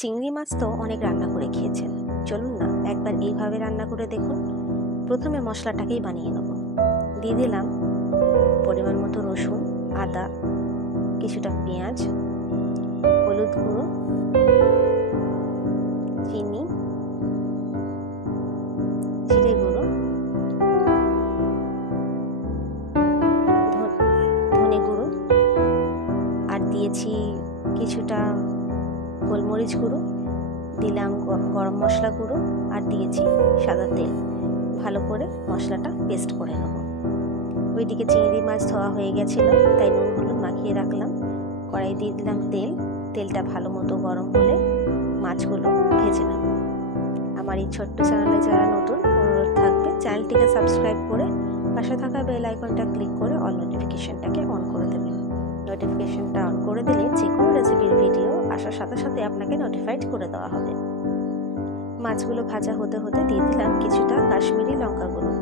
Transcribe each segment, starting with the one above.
চিংড়ি মাছ তো অনেক রান্না করে খেয়েছেন, চলুন না একবার এইভাবে রান্না করে দেখুন। প্রথমে মশলাটাকেই বানিয়ে নেব। দিয়ে দিলাম পরিমাণ মতো রসুন, আদা, কিছুটা পেঁয়াজ, হলুদ গুঁড়ো, চিনি, জিরে গুঁড়ো, ধনে গুঁড়ো, আর দিয়েছি কিছুটা গোলমরিচ গুঁড়ো, দিলাম গরম মশলা গুঁড়ো, আর দিয়েছি সাদা তেল। ভালো করে মশলাটা পেস্ট করে নেব। ওইদিকে চিংড়ি মাছ ধোয়া হয়ে গেছিল, তাই নুন হলুদ মাখিয়ে রাখলাম। কড়াই দিয়ে দিলাম তেল। তেলটা ভালো মতো গরম হলে মাছগুলো ভেজে নেব। আমার এই ছোট্ট চ্যানেলে যারা নতুন, অনুরোধ থাকবে চ্যানেলটিকে সাবস্ক্রাইব করে পাশে থাকা বেল আইকনটা ক্লিক করে অল নোটিফিকেশনটাকে অন করে দেবেন। নোটিফিকেশনটা অন করে দিলে যে কোনো রেসিপির ভিডিও আসার সাথে সাথে আপনাকে নোটিফাইড করে দেওয়া হবে। মাছগুলো ভাজা হতে হতে দিয়ে দিলাম কিছুটা কাশ্মীরি লঙ্কা গুঁড়ো।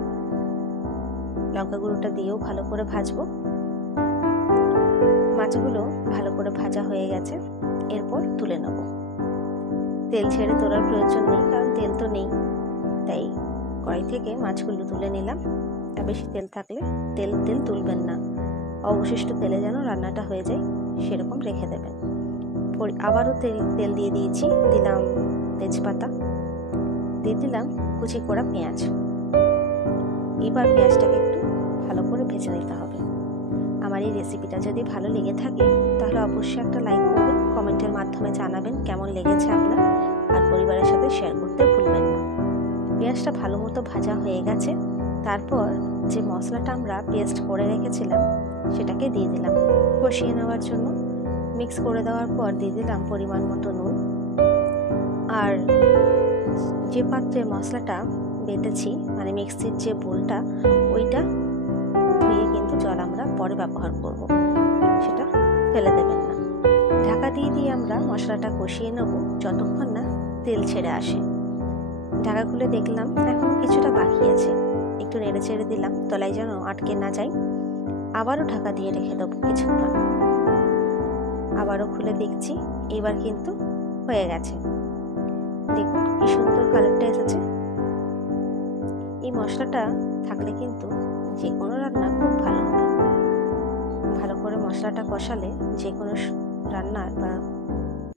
লঙ্কা গুঁড়োটা দিয়েও ভালো করে ভাজবো। মাছগুলো ভালো করে ভাজা হয়ে গেছে, এরপর তুলে নেব। তেল ছেড়ে তোলার প্রয়োজন নেই, কারণ তেল তো নেই, তাই কড়াই থেকে মাছগুলো তুলে নিলাম। আর বেশি তেল থাকলে তেল তুলবেন না, অবশিষ্ট তেলে যেন রান্নাটা হয়ে যায় সেরকম রেখে দেবেন। আবারও তেল দিয়ে দিয়েছি, দিলাম তেজপাতা, দিয়ে দিলাম কুচি করা পেঁয়াজ। এবার পেঁয়াজটাকে একটু ভালো করে ভেজে নিতে হবে। আমার এই রেসিপিটা যদি ভালো লেগে থাকে তাহলে অবশ্যই একটা লাইক করবেন, কমেন্টের মাধ্যমে জানাবেন কেমন লেগেছে আপনার, আর পরিবারের সাথে শেয়ার করতে ভুলবেন না। পেঁয়াজটা ভালো মতো ভাজা হয়ে গেছে, তারপর যে মশলাটা আমরা পেস্ট করে রেখেছিলাম সেটাকে দিয়ে দিলাম কষিয়ে নেওয়ার জন্য। মিক্স করে দেওয়ার পর দিয়ে দিলাম পরিমাণ মতো নুন, আর যে পাত্রে মশলাটা বেটেছি মানে মিক্সির যে বোলটা, ওইটা ধুয়ে কিন্তু জল আমরা পরে ব্যবহার করব, সেটা ফেলে দেবেন না। ঢাকা দিয়ে আমরা মশলাটা কষিয়ে নেব যতক্ষণ না তেল ছেড়ে আসে। ঢাকা খুলে দেখলাম এখনো কিছুটা বাকি আছে, একটু নেড়ে চেড়ে দিলাম তলায় যেন আটকে না যায়। আবারও ঢাকা দিয়ে রেখে দেবো কিছুক্ষণ। আবারও খুলে দেখছি, এবার কিন্তু হয়ে গেছে। দেখুন কি সুন্দর কালারটা এসেছে। এই মশলাটা থাকলে কিন্তু যে কোনো রান্না খুব ভালো হবে। ভালো করে মশলাটা কষালে যে কোনো রান্নার বা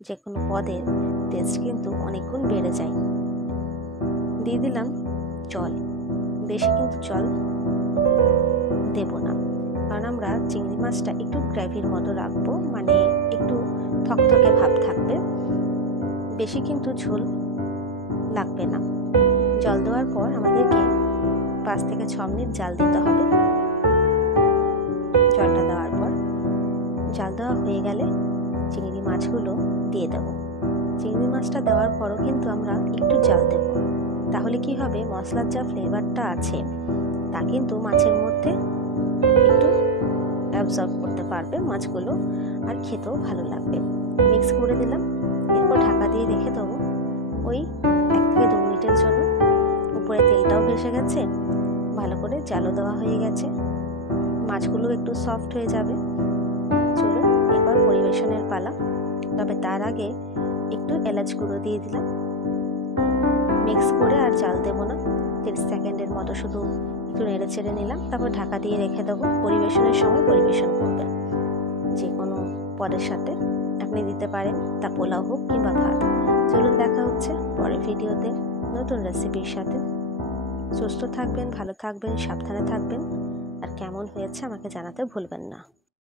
যে কোনো পদের টেস্ট কিন্তু অনেক গুণ বেড়ে যায়। দিয়ে দিলাম জল। বেশি কিন্তু জল দেব না, কারণ আমরা চিংড়ি মাছটা একটু গ্রেভির মতো রাখবো, মানে একটু থকথকে ভাব থাকবে, বেশি কিন্তু ঝোল লাগবে না। জল দেওয়ার পর আমাদেরকে 5 থেকে 6 মিনিট জাল দিতে হবে। জলটা দেওয়ার পর জাল দেওয়া হয়ে গেলে চিংড়ি মাছগুলো দিয়ে দেব। চিংড়ি মাছটা দেওয়ার পরও কিন্তু আমরা একটু জাল দেব, তাহলে কি হবে, মশলার যা ফ্লেভারটা আছে তা কিন্তু মাছের মধ্যে একটু অ্যাবজর্ব করতে পারবে মাছগুলো, আর খেতেও ভালো লাগবে। মিক্স করে দিলাম, এরপর ঢাকা দিয়ে রেখে দেবো ওই 1 থেকে 2 মিনিটের জন্য। উপরে তেলটাও ভেসে গেছে, ভালো করে জালও দেওয়া হয়ে গেছে, মাছগুলো একটু সফট হয়ে যাবে। চলুন এবার পরিবেশনের পালা। তবে তার আগে একটু এলাচ গুঁড়ো দিয়ে দিলাম। মিক্স করে আর জাল দেবো না, 30 সেকেন্ডের মতো শুধু একটু নেড়ে ছেড়ে নিলাম, তারপর ঢাকা দিয়ে রেখে দেবো। পরিবেশনের সময় পরিবেশন করবেন যে কোনো পদের সাথে, আপনি দিতে পারেন তা পোলাও হোক কিংবা ভাত। চলুন দেখা হচ্ছে পরের ভিডিওতে নতুন রেসিপির সাথে। সুস্থ থাকবেন, ভালো থাকবেন, সাবধানে থাকবেন, আর কেমন হয়েছে আমাকে জানাতে ভুলবেন না।